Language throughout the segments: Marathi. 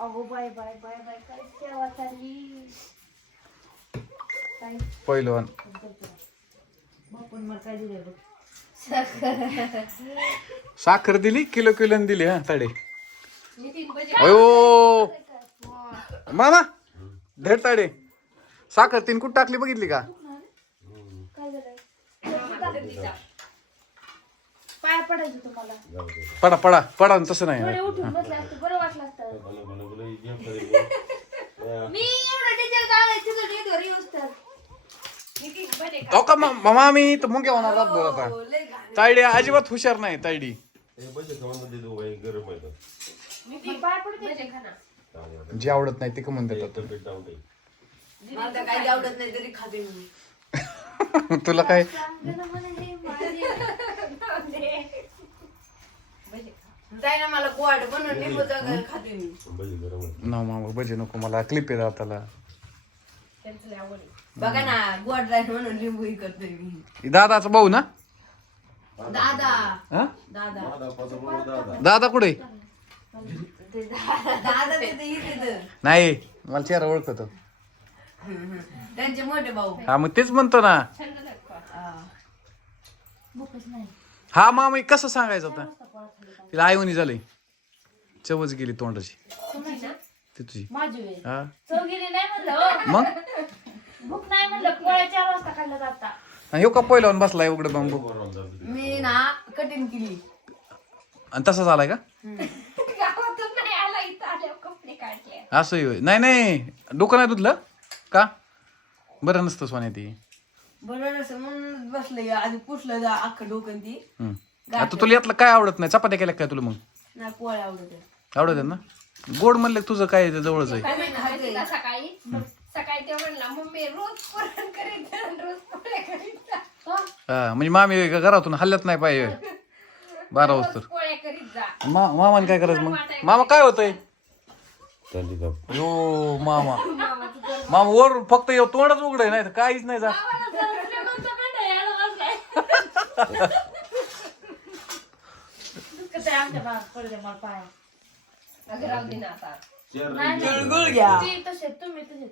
अगो बाय बाय बाय बाय. काय सेवा चालली? काय? पहिलवान बापून मला काय दिलंय बघ? साखर दिली किलो किलो दिली हा ताडे. अयो! मामा धड ताडे. साखर तीन कुठ टाकली बघितली का? काय झालंय पाया पडायचं तुम्हाला. पडा पडा पडा न तसं नाही. थोडे उठून बसले असते बरं वाटलं असतं. मी एवढं डिझेल जाळायचं तुझं डेट येऊस तर नितीन बजे अहो का मा- मामा मी तर मुंग्या होणार रात भर आता तायडी अजिबात हुशार नाही तायडी. मग पाया पडते बजे खाना जे आवडत नाही ते कमून देतात मला तर काही आवडत नाही तरी खाते मी. तुला काय चांगलं म्हणे हे माझे. बजे खा जाय ना मला गोड बनवून लिंबूचं खाते मी. ना मामा बजे नको मला क्लिप त्यांचं लय आवड आहे. बघा ना गोड जाय म्हणून लिंबू ही करते मी. दादाचा भाऊ ना? दादा. हा? दादा. दादा कुठे? ते दादा दादा तिथे इथे नाही मला चेहरा ओळखतो. त्यांचे मोठे भाऊ. हा मग तेच म्हणतो ना. हा. नाही हा मामा कसं सांगायचं आता तिला आयवणी झालंय. चवच गेली तोंडाची. ती तुझी. माझी वेळ हा? चव गेली नाही म्हणलं हो. मग? भूक नाही म्हणलं पोळ्या चार वाजता खाल्लं जाता. ह्यो का पहिला बसलाय उघडं बांबू? मी ना कटिंग केली. आणि तसा झालाय का? गावातून नाही आला इथं आल्यावर कपडे काढले. असं होय. नाही नाही. डोकं नाही धुतलं का? बरं नसतं सोन्या ती. बरोबर असं म्हणून बसलं. आधी पुसलं जा अख्खं डोकं ती. हम्म. आता तुला यातलं काय आवडत नाही? चपात्या केल्या काय तुला मग? नाही पोळ्या आवडत आहे. आवडत आहे ना? गोड म्हणलं की तुझं काय ते जवळच आहे. काय म्हणलं माहिती का सकाळी. सकाळी ते म्हणला मम्मी रोज पुरण करीत जा आणि रोज पोळ्या करीत जा. हा? म्हणजे मामी घरातून हल्ल्यात नाही पाहिजे. बारा रोज वाजता पोळ्या करीत जा. मा मामाने काय करायचं मग? मामा काय होतंय? यो मामा. मामा वर फक्त येऊ तोंडच उघड नाही तर काहीच नाही जा. आहे आमच्या भागात पडले मला पाया. अगं राहू दे ना आता. नाही, नाही. तिळगुळ घ्या. ते तसे तुम्ही तसे.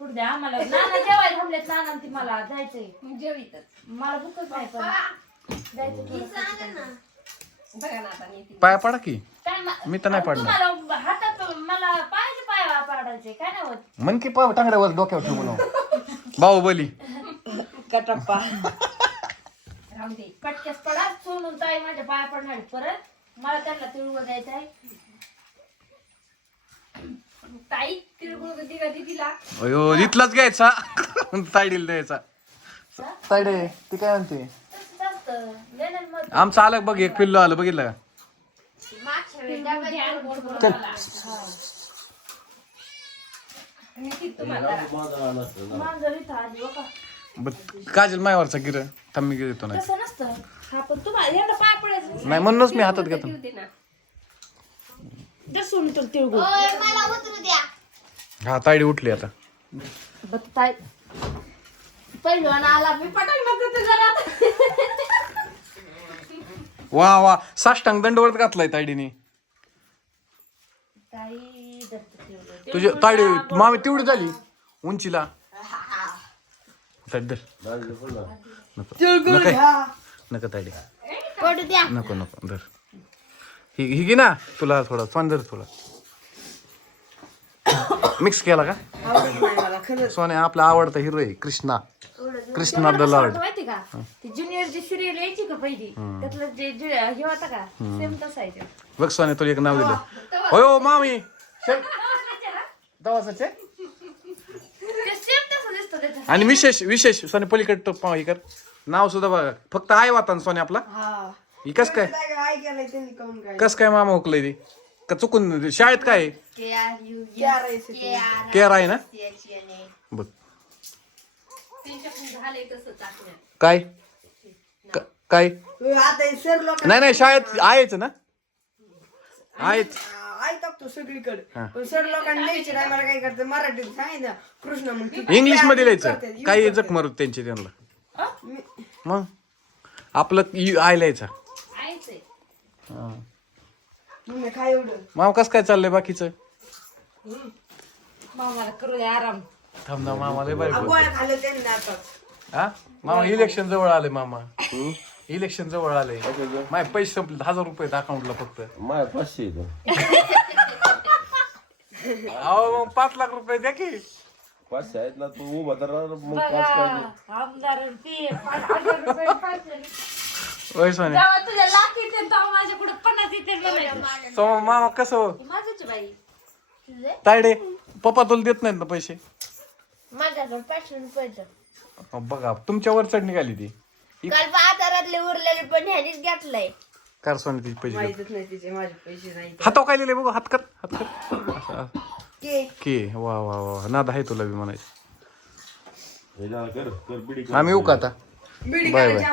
पुढे द्या आम्हाला. नाना जेवायला थांबलेत नाना ती मला जायचंय. मग जेवितच. मला भूकच नाही पण. जायचं थोडं. बघा ना आता नितीन पाया पडा की. काय मा- मी तर नाही पडणार. तुम्हाला हातात मला पायाचे पाय पाडायचे काय नाही होत. मन की पाय टांगड्यावर डोक्यावर ठेवू म्हणून. बाहुबली कटप्पा राहू दे. पटक्यास पडा सोडून ताई माझ्या पाया पडणार परत. मला त्यांना तिळगुळ द्यायचं आहे. ताई तिळगुळ कधी कधी दिला अयो इथलाच घ्यायचा. तायडीला द्यायचा. तायडे ती काय म्हणते? तसंच असतं लेणं मग. आमचं आलं बघ एक पिल्लो आलं बघितलं का? ध्यान गोड गोड बोला. नितीन तुम्हाला. मांजर इथं आली हो का? बरं, काजल मायावरचा गिर थांब मी देतो नाही. तसं नसतं. हा पण तुम्हाला एवढं. नाही. म्हणूनच मी हातात घेतो. हा तायडी उठली आता. बघ पहिलवान आला मी वा वा. साष्टांग दंडवरत घातलाय तायडीने तिळगुळ. तुझी तायडी मामी तेवढी झाली उंचीला. तायडी धर. नको नको तायडी नको नको. धर. ही ही घे ना तुला थोडा स्वान धर थोडा मिक्स केला का? सोन्या आपला आवडता हिरो आहे कृष्णा. कृष्णा द लॉर्ड माहिती का? ती ज्युनियर जी सिरियल यायची का पहिली? त्यातलं जे जे हे होता का? सेम तसं आहे ते. बघ सोन्या तुला एक नाव दिलं. होय हो मामी. दवासाचे? ते सेम तसं दिसतं त्याचं. आणि विशेष विशेष सोन्या पलीकडे तो पाव हे कर. नाव सुद्धा बघा. फक्त आहे वाता ना सोन्या आपला. हा. ही कस काय? काय केलंय त्यांनी काऊन काय? कस काय मामा हुकलंय ती? का चुकून शाळेत काय आहे? केअर आहे ना? बघ काय? क- काय? ते? आता हे सर लोक नाही नाही शाळेत आहेच ना? आहेच. आई टाकतो सगळीकडे. पण सर लोकांनी लिहायचे नाही मला काय करते मराठीत सांगितलं. कृष्ण मग तू- इंग्लिशमध्ये करतात, लिहायचं. काही करतात. जख मारू त्यांचे त्यांना. मग? आपलं यु- आय लिहायचा आहेच आहे. हा. मग मी काय एवढं? मामा कसं काय चाललंय बाकीचं? मामाला करू द्या आराम. थांब ना मामा लय बारीक बोलतो. गोळ्या खाल्लं त्यांनी आता. हा? मामा इलेक्शन जवळ आले मामा. इलेक्शन जवळ आले माझे पैसे संपले हजार रुपये अकाउंटला फक्त. माय पाचशे. अहो मग पाच लाख रुपये द्या की. पाचशे आहेत ना तू उभा तर राहा, मग पाच काय बघा आमदार आणि ते पाच हजार रुपये पाठवले. होय सोने जेव्हा तुझ्या लाख येते तेव्हा माझ्या पुढे पन्नास येते म्हणायचं. सो मामा कसं हो? माझंच आहे बाई. तायडे पप्पा तुला देत नाहीत ना पैसे? माझ्याकडे पाचशे रुपयाचं अहो, बघा तुमच्यावर चढ निघाली ती. काल बाजारातले उरलेले पण ह्यानीच घेतलंय. कार सोने तिचे पैसे घेऊन. माहितच नाही तिचे माझे पैसे नाही काय लिहिले बघू हात कर हात कर. असं, असं. के? वा वा वा नाद आहे तुला बी म्हणायचं. जा, कर कर बिडी कर. आम्ही येऊ का आता? बीडी बाय, बाय.